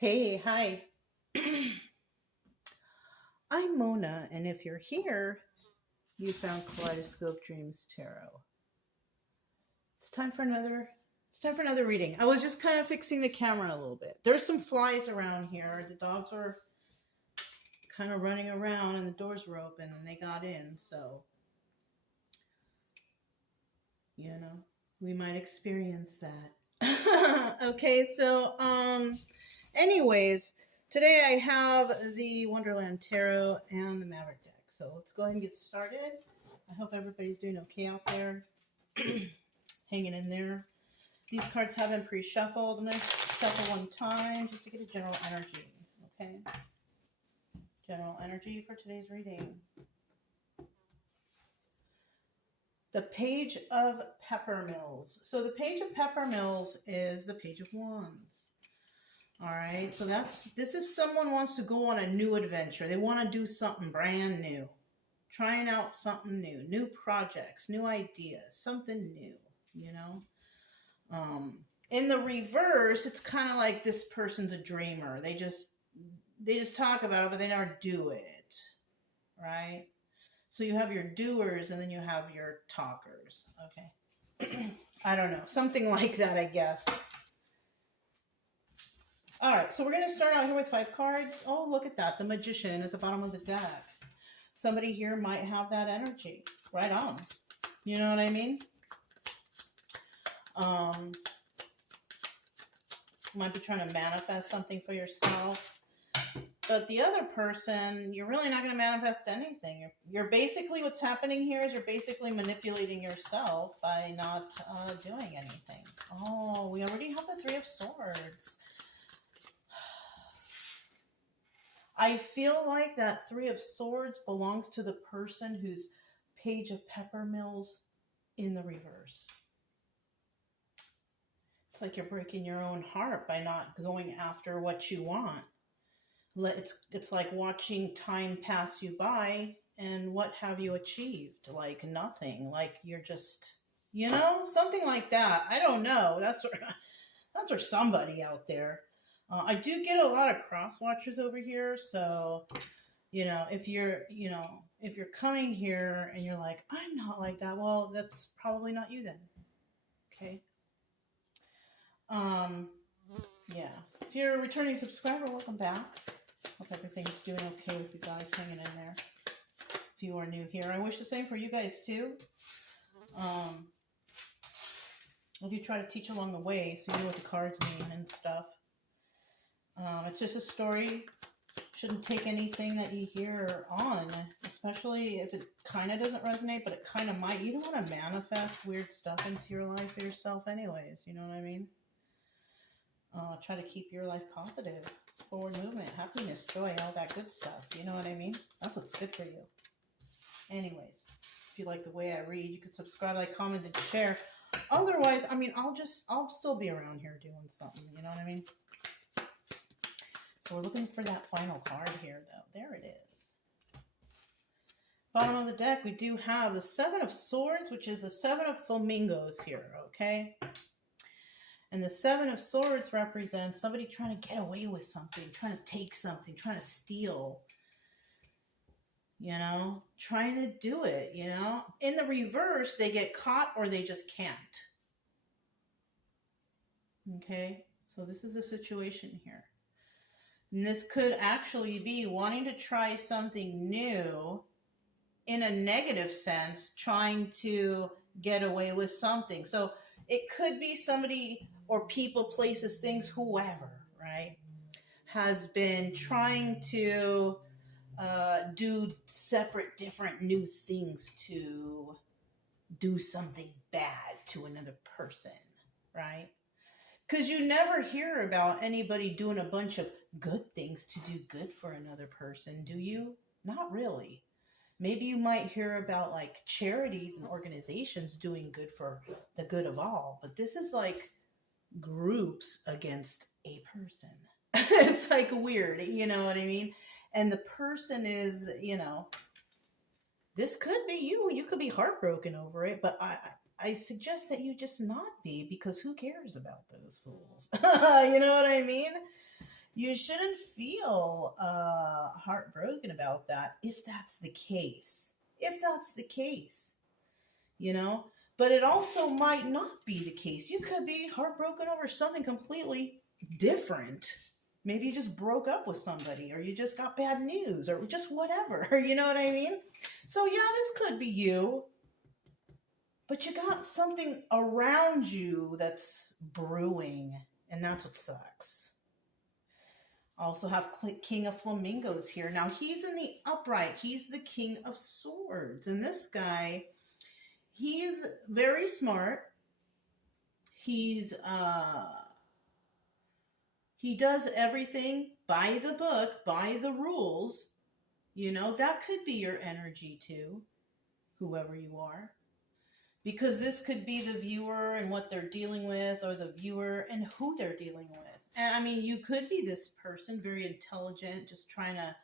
Hey, hi. I'm Mona, and if you're here, you found Kaleidoscope Dreams Tarot. It's time for another reading. I was just kind of fixing the camera a little bit. There's some flies around here. The dogs were kind of running around and the doors were open and they got in, so we might experience that. Okay, so anyways, today I have the Wonderland Tarot and the Maverick deck. So let's go ahead and get started. I hope everybody's doing okay out there. Hanging in there. These cards have been pre-shuffled. I'm going to shuffle one time just to get a general energy. Okay? General energy for today's reading. The Page of Peppermills. So the Page of Peppermills is the Page of Wands. All right, so this is someone wants to go on a new adventure. They want to do something brand new, trying out something new projects, new ideas, something new, In the reverse, it's kind of like this person's a dreamer. They just talk about it, but they never do it, right? So you have your doers and then you have your talkers, okay? I don't know, something like that, I guess. All right, so we're going to start out here with 5 cards. Oh, look at that, the Magician at the bottom of the deck. Somebody here might have that energy. Right on. You know what I mean? Might be trying to manifest something for yourself. But the other person, you're really not going to manifest anything. You're basically, what's happening here is you're basically manipulating yourself by not doing anything. Oh, we already have the 3 of Swords. I feel like that 3 of Swords belongs to the person who's Page of Peppermills in the reverse. It's like you're breaking your own heart by not going after what you want. It's like watching time pass you by, and what have you achieved? Like nothing. Like you're just, something like that. I don't know. That's for somebody out there. I do get a lot of cross watchers over here, so if you're coming here and you're like, I'm not like that, well, that's probably not you then. Okay. Yeah. If you're a returning subscriber, welcome back. Hope everything's doing okay with you guys hanging in there. If you are new here, I wish the same for you guys too. I do try to teach along the way, so you know what the cards mean and stuff. It's just a story. Shouldn't take anything that you hear on, especially if it kind of doesn't resonate, but it kind of might. You don't want to manifest weird stuff into your life for yourself anyways, you know what I mean? Try to keep your life positive, forward movement, happiness, joy, all that good stuff, you know what I mean? That's what's good for you. Anyways, if you like the way I read, you can subscribe, like, comment, and share. Otherwise, I mean, I'll still be around here doing something, you know what I mean? So we're looking for that final card here, though. There it is. Bottom of the deck, we do have the 7 of Swords, which is the 7 of Flamingos here, okay? And the 7 of Swords represents somebody trying to get away with something, trying to take something, trying to steal, trying to do it, In the reverse, they get caught or they just can't. Okay, so this is the situation here. And this could actually be wanting to try something new in a negative sense, trying to get away with something. So it could be somebody or people, places, things, whoever, right, has been trying to do separate, different, new things to do something bad to another person, right? Because you never hear about anybody doing a bunch of good things to do good for another person, do you? Not really. Maybe you might hear about like charities and organizations doing good for the good of all, but this is like groups against a person. It's like weird, you know what I mean? And the person is, this could be you. You could be heartbroken over it, but I suggest that you just not be, because who cares about those fools? You know what I mean? You shouldn't feel heartbroken about that if that's the case. If that's the case, you know? But it also might not be the case. You could be heartbroken over something completely different. Maybe you just broke up with somebody, or you just got bad news, or just whatever. You know what I mean? So, yeah, this could be you, but you got something around you that's brewing, and that's what sucks. Also have King of Flamingos here. Now, he's in the upright. He's the King of Swords. And this guy, he's very smart. He does everything by the book, by the rules. You know, that could be your energy too, whoever you are. Because this could be the viewer and what they're dealing with, or the viewer and who they're dealing with. And I mean, you could be this person, very intelligent, just trying to,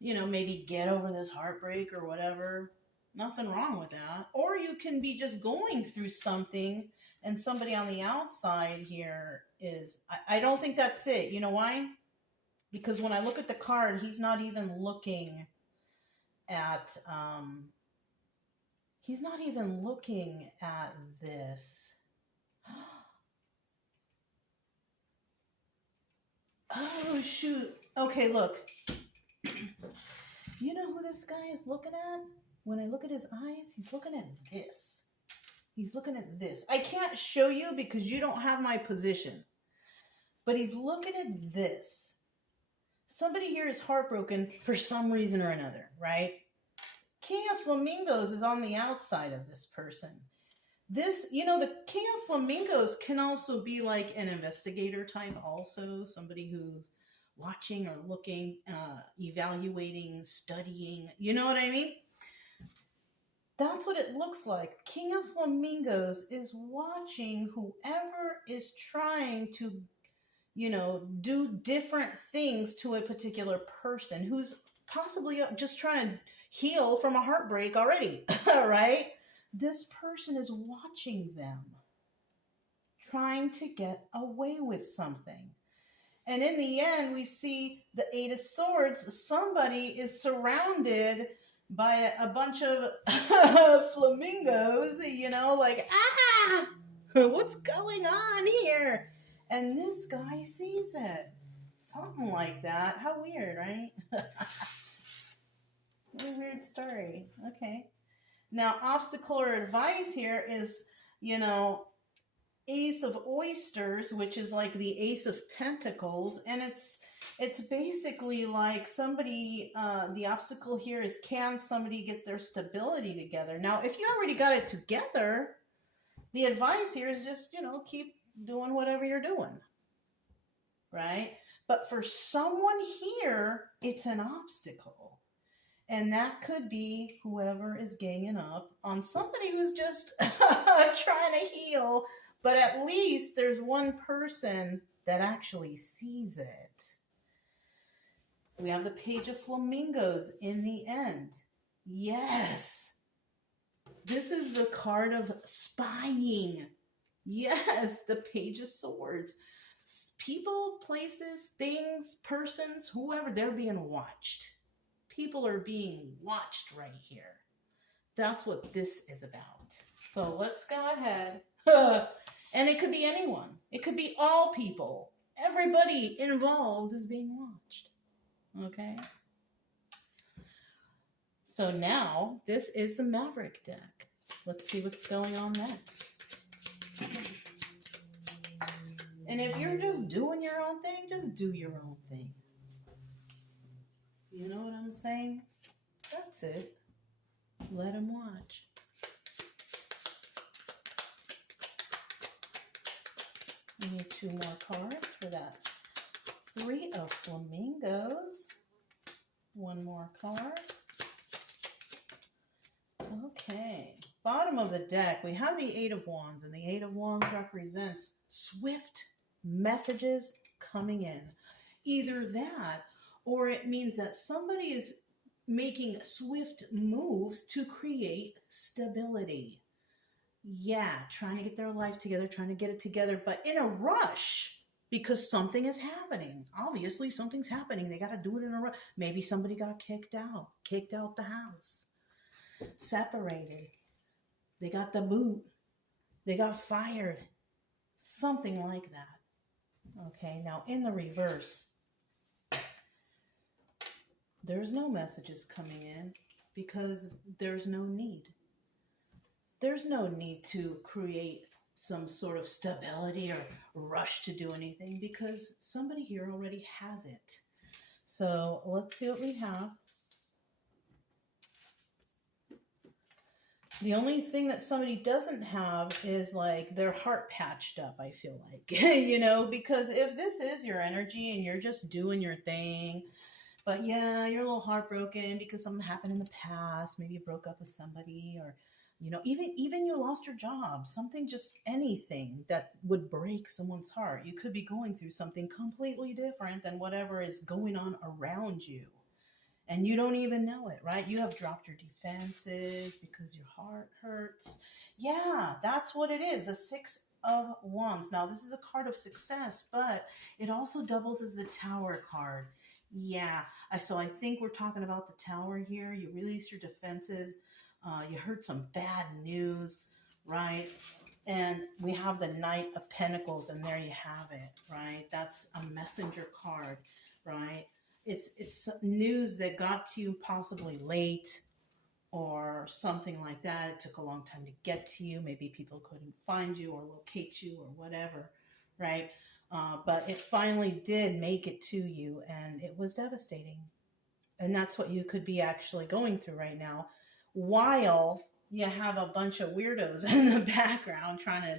you know, maybe get over this heartbreak or whatever. Nothing wrong with that. Or you can be just going through something, and somebody on the outside here is, I don't think that's it. You know why? Because when I look at the card, he's not even looking at, he's not even looking at this. Oh, shoot. Okay, look. You know who this guy is looking at? When I look at his eyes, he's looking at this. He's looking at this. I can't show you because you don't have my position. But he's looking at this. Somebody here is heartbroken for some reason or another, right? King of Flamingos is on the outside of this person. This, you know, the King of Flamingos can also be like an investigator type also. Somebody who's watching or looking, evaluating, studying. You know what I mean? That's what it looks like. King of Flamingos is watching whoever is trying to, you know, do different things to a particular person who's possibly just trying to heal from a heartbreak already, right? This person is watching them, trying to get away with something. And in the end, we see the Eight of Swords. Somebody is surrounded by a bunch of flamingos, you know, like, what's going on here? And this guy sees it. Something like that. How weird, right? What a weird story. Okay. Now, obstacle or advice here is, you know, Ace of Oysters, which is like the Ace of Pentacles. And it's basically like somebody, the obstacle here is, can somebody get their stability together? Now, if you already got it together, the advice here is just, you know, keep doing whatever you're doing, right? But for someone here, it's an obstacle. And that could be whoever is ganging up on somebody who's just trying to heal. But at least there's one person that actually sees it. We have the Page of Flamingos in the end. Yes. This is the card of spying. Yes, the Page of Swords. People, places, things, persons, whoever, they're being watched. People are being watched right here. That's what this is about. So let's go ahead. And it could be anyone. It could be all people. Everybody involved is being watched. Okay? So now, this is the Maverick deck. Let's see what's going on next. And if you're just doing your own thing, just do your own thing. You know what I'm saying? That's it. Let them watch. We need 2 more cards for that. 3 of Flamingos. 1 more card. Okay. Bottom of the deck, we have the 8 of Wands, and the 8 of Wands represents swift messages coming in. Either that, or it means that somebody is making swift moves to create stability. Yeah, trying to get their life together, trying to get it together, but in a rush, because something is happening. Obviously, something's happening. They got to do it in a row. Maybe somebody got kicked out the house, separated. They got the boot. They got fired. Something like that. Okay, now in the reverse, there's no messages coming in because there's no need. There's no need to create some sort of stability or rush to do anything because somebody here already has it. So let's see what we have. The only thing that somebody doesn't have is like their heart patched up, I feel like, you know, because if this is your energy and you're just doing your thing, but yeah, you're a little heartbroken because something happened in the past. Maybe you broke up with somebody, or, you know, even you lost your job, something, just anything that would break someone's heart. You could be going through something completely different than whatever is going on around you. And you don't even know it, right? You have dropped your defenses because your heart hurts. Yeah, that's what it is. The Six of Wands. Now, this is a card of success, but it also doubles as the Tower card. Yeah, so I think we're talking about the Tower here. You released your defenses. You heard some bad news, right? And we have the Knight of Pentacles, and there you have it, right? That's a messenger card, right? It's news that got to you possibly late or something like that. It took a long time to get to you. Maybe people couldn't find you or locate you or whatever, right? But it finally did make it to you, and it was devastating. And that's what you could be actually going through right now, while you have a bunch of weirdos in the background trying to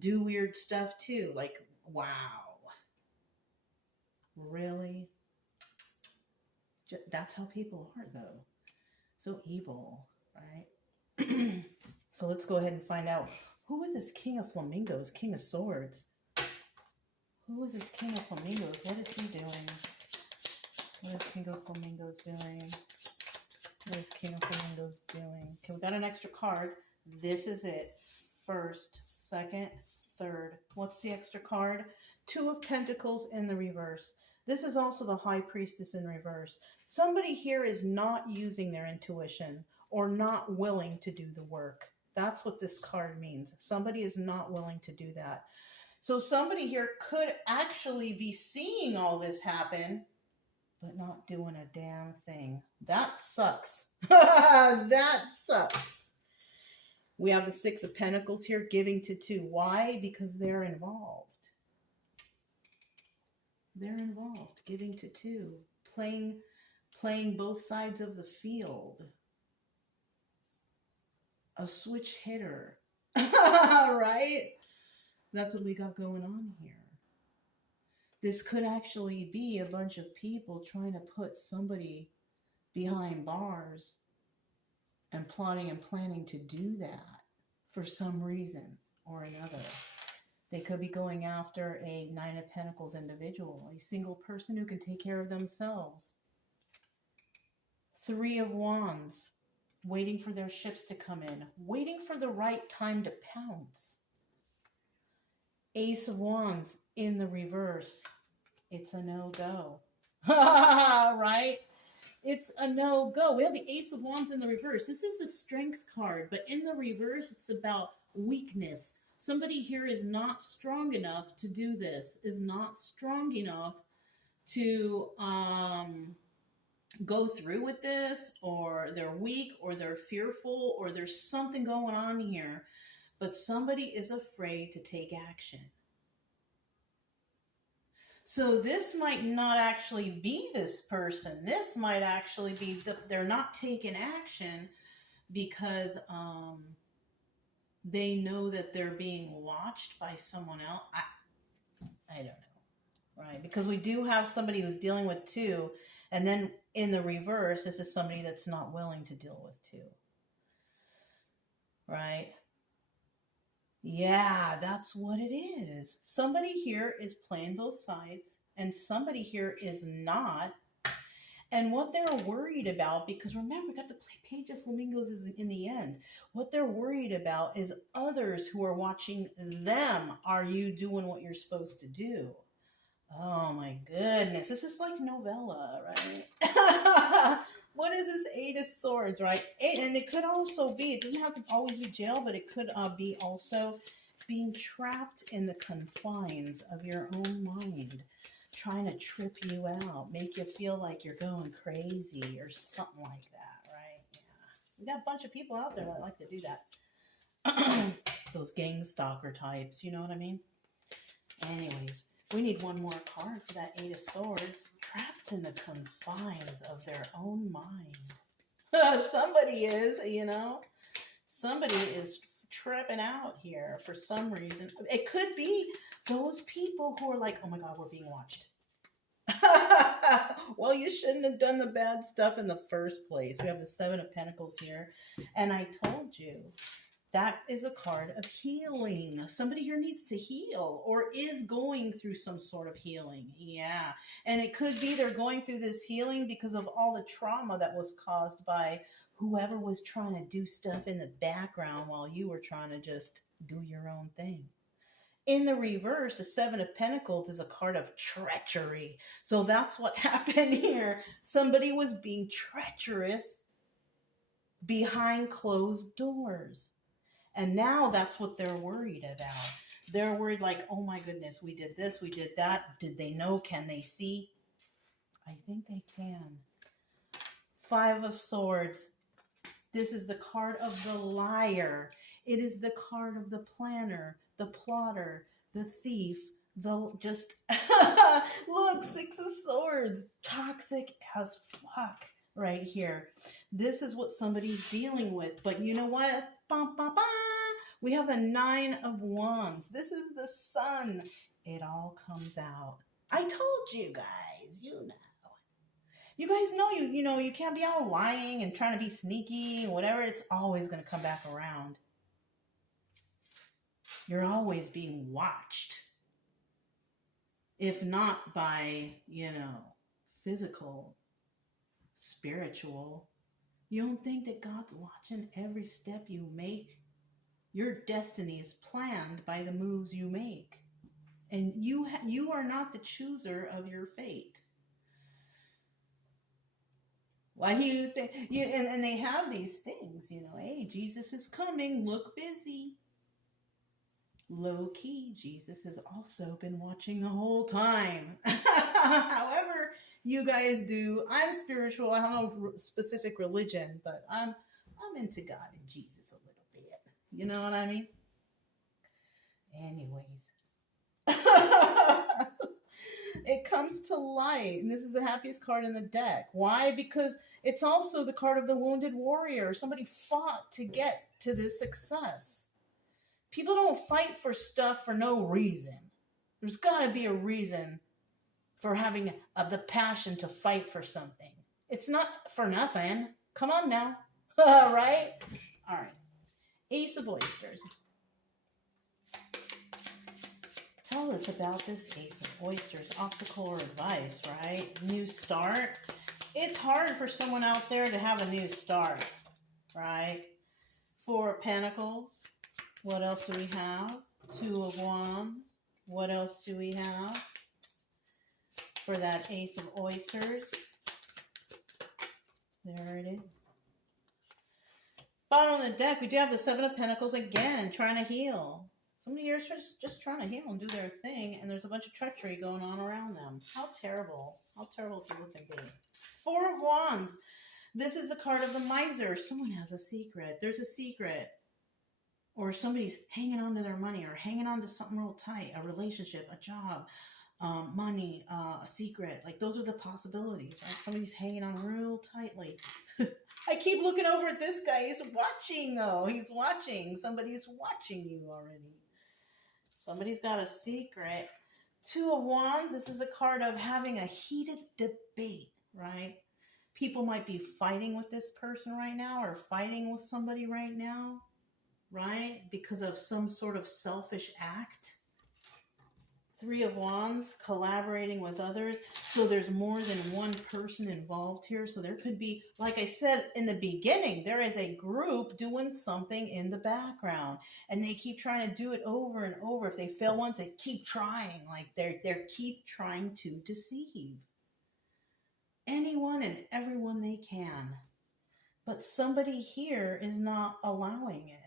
do weird stuff too. Like, wow. Really? That's how people are, though. So evil, right? So let's go ahead and find out. Who is this King of Flamingos, King of Swords? Who is this King of Flamingos? What is he doing? What is King of Flamingos doing? What is King of Flamingos doing? Okay, we got an extra card. This is it. First, second, third. What's the extra card? Two of Pentacles in the reverse. This is also the High Priestess in reverse. Somebody here is not using their intuition or not willing to do the work. That's what this card means. Somebody is not willing to do that. So somebody here could actually be seeing all this happen, but not doing a damn thing. That sucks. That sucks. We have the Six of Pentacles here, giving to two. Why? Because they're involved. They're involved, giving to two, playing both sides of the field. A switch hitter, right? That's what we got going on here. This could actually be a bunch of people trying to put somebody behind bars and plotting and planning to do that for some reason or another. They could be going after a Nine of Pentacles individual, a single person who can take care of themselves. Three of Wands, waiting for their ships to come in, waiting for the right time to pounce. Ace of Wands in the reverse. It's a no-go. Right? It's a no-go. We have the Ace of Wands in the reverse. This is the Strength card, but in the reverse, it's about weakness. Somebody here is not strong enough to do this, is not strong enough to go through with this, or they're weak, or they're fearful, or there's something going on here, but somebody is afraid to take action. So this might not actually be this person. This might actually be they're not taking action because they know that they're being watched by someone else. I don't know, right? Because we do have somebody who's dealing with two, and then in the reverse, this is somebody that's not willing to deal with two, right? Yeah, that's what it is. Somebody here is playing both sides, and somebody here is not. And what they're worried about, because remember, we got the page of flamingos is in the end. What they're worried about is others who are watching them. Are you doing what you're supposed to do? Oh my goodness. This is like novella, right? What is this Eight of Swords, right? And it could also be, it doesn't have to always be jail, but it could be also being trapped in the confines of your own mind, trying to trip you out, make you feel like you're going crazy or something like that, right? Yeah. We got a bunch of people out there that like to do that. Those gang stalker types, you know what I mean? Anyways, we need one more card for that Eight of Swords. Trapped in the confines of their own mind. Somebody is, you know, somebody is tripping out here for some reason. It could be those people who are like, oh my God, we're being watched. Well, you shouldn't have done the bad stuff in the first place. We have the Seven of Pentacles here. And I told you, that is a card of healing. Somebody here needs to heal or is going through some sort of healing. Yeah. And it could be they're going through this healing because of all the trauma that was caused by whoever was trying to do stuff in the background while you were trying to just do your own thing. In the reverse, the Seven of Pentacles is a card of treachery. So that's what happened here. Somebody was being treacherous behind closed doors. And now that's what they're worried about. They're worried like, oh my goodness, we did this, we did that. Did they know? Can they see? I think they can. Five of Swords. This is the card of the liar. It is the card of the planner, the plotter, the thief, the just... Look, Six of Swords. Toxic as fuck right here. This is what somebody's dealing with. But you know what? We have a Nine of Wands. This is the sun. It all comes out. I told you guys, you know. You guys know you can't be all lying and trying to be sneaky and whatever. It's always going to come back around. You're always being watched. If not by, physical, spiritual. You don't think that God's watching every step you make? Your destiny is planned by the moves you make. And you are not the chooser of your fate. Why do you think? And they have these things, hey, Jesus is coming, look busy. Low key, Jesus has also been watching the whole time. However you guys do, I'm spiritual. I have no specific religion, but I'm into God and Jesus a little bit. You know what I mean? Anyways. It comes to light, and this is the happiest card in the deck. Why? Because it's also the card of the wounded warrior. Somebody fought to get to this success. People don't fight for stuff for no reason. There's got to be a reason for having the passion to fight for something. It's not for nothing. Come on now. Right? All right. Ace of Oysters. Tell us about this Ace of Oysters. Obstacle or advice, right? New start. It's hard for someone out there to have a new start, right? Four of Pentacles. What else do we have? Two of Wands. What else do we have for that Ace of Oysters? There it is. Bottom of the deck, we do have the Seven of Pentacles again, trying to heal. Somebody here is just trying to heal and do their thing, and there's a bunch of treachery going on around them. How terrible. How terrible people can be. Four of Wands. This is the card of the miser. Someone has a secret. There's a secret. Or somebody's hanging on to their money or hanging on to something real tight. A relationship, a job, money, a secret. Like, those are the possibilities, right? Somebody's hanging on real tightly. I keep looking over at this guy. He's watching, though. He's watching. Somebody's watching you already. Somebody's got a secret. Two of Wands. This is the card of having a heated debate, right? People might be fighting with this person right now or fighting with somebody right now, right? Because of some sort of selfish act. Three of Wands, collaborating with others. So there's more than one person involved here. So there could be, like I said in the beginning, there is a group doing something in the background, and they keep trying to do it over and over. If they fail once, they keep trying. Like they're keep trying to deceive anyone and everyone they can. But somebody here is not allowing it.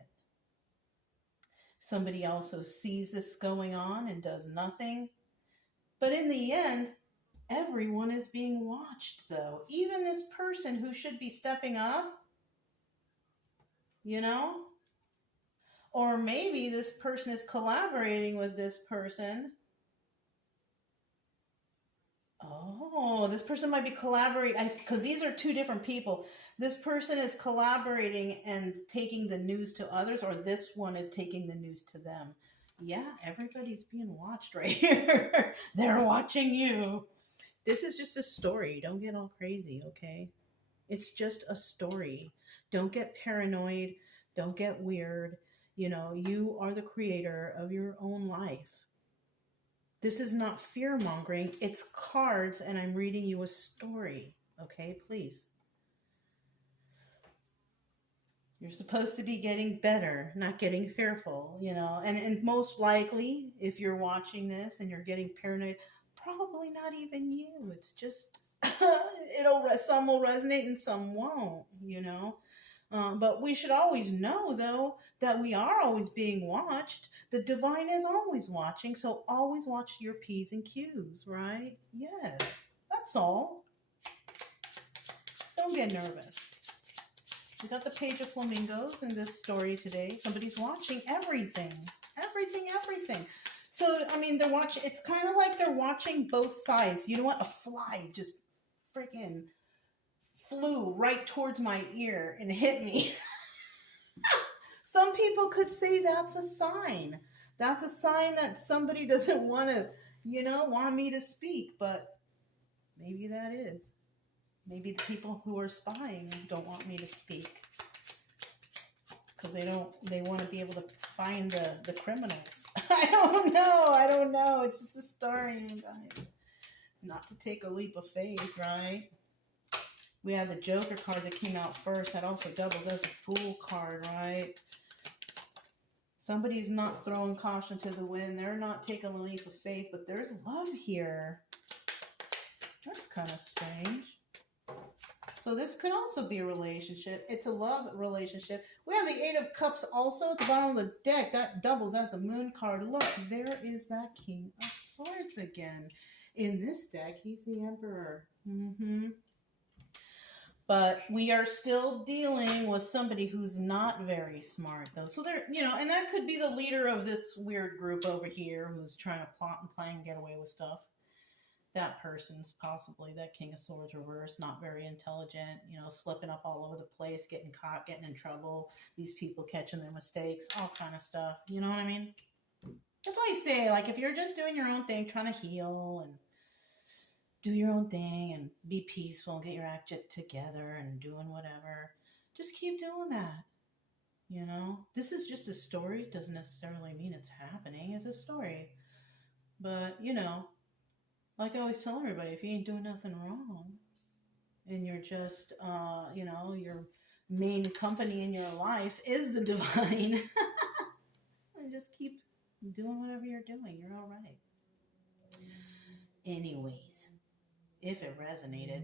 Somebody also sees this going on and does nothing. But in the end, everyone is being watched, though. Even this person who should be stepping up, you know? Or maybe this person is collaborating with this person. Oh, this person might be collaborating, because these are two different people. This person is collaborating and taking the news to others, or this one is taking the news to them. Yeah, everybody's being watched right here. They're watching you. This is just a story. Don't get all crazy, okay? It's just a story. Don't get paranoid. Don't get weird. You know, you are the creator of your own life. This is not fear-mongering. It's cards, and I'm reading you a story. Okay, please. You're supposed to be getting better, not getting fearful, you know. And most likely, if you're watching this and you're getting paranoid, probably not even you. It's just, some will resonate and some won't, you know. But we should always know, though, that we are always being watched. The divine is always watching, so always watch your P's and Q's, right? Yes, that's all. Don't get nervous. We got the Page of Flamingos in this story today. Somebody's watching everything. Everything. So, I mean, they're watching, it's kind of like they're watching both sides. You know what? A fly just freaking flew right towards my ear and hit me. Some people could say that's a sign. That's a sign that somebody doesn't want to, want me to speak, but maybe that is. Maybe the people who are spying don't want me to speak because they want to be able to find the criminals. I don't know. It's just a story, you guys. Not to take a leap of faith, right? We have the Joker card that came out first. That also doubles as a Fool card, right? Somebody's not throwing caution to the wind. They're not taking a leap of faith, but there's love here. That's kind of strange. So this could also be a relationship. It's a love relationship. We have the Eight of Cups also at the bottom of the deck. That doubles as a Moon card. Look, there is that King of Swords again. In this deck, he's the Emperor. But we are still dealing with somebody who's not very smart, though. So they're, and that could be the leader of this weird group over here who's trying to plot and plan and get away with stuff. That person's possibly that King of Swords reverse, not very intelligent, slipping up all over the place, getting caught, getting in trouble, these people catching their mistakes, all kind of stuff. You know what I mean? That's why I say, like, if you're just doing your own thing, trying to heal and do your own thing and be peaceful and get your act together and doing whatever, just keep doing that. This is just a story. It doesn't necessarily mean it's happening. It's a story. But, like I always tell everybody, if you ain't doing nothing wrong and you're just, your main company in your life is the divine, and just keep doing whatever you're doing. You're all right. Anyways, if it resonated,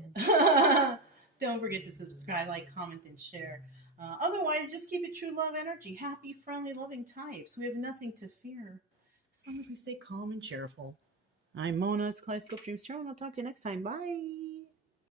don't forget to subscribe, like, comment, and share. Otherwise, just keep it true love energy. Happy, friendly, loving types. We have nothing to fear as long as we stay calm and cheerful. I'm Mona. It's Kaleidoscope Dreams Tarot, and I'll talk to you next time. Bye.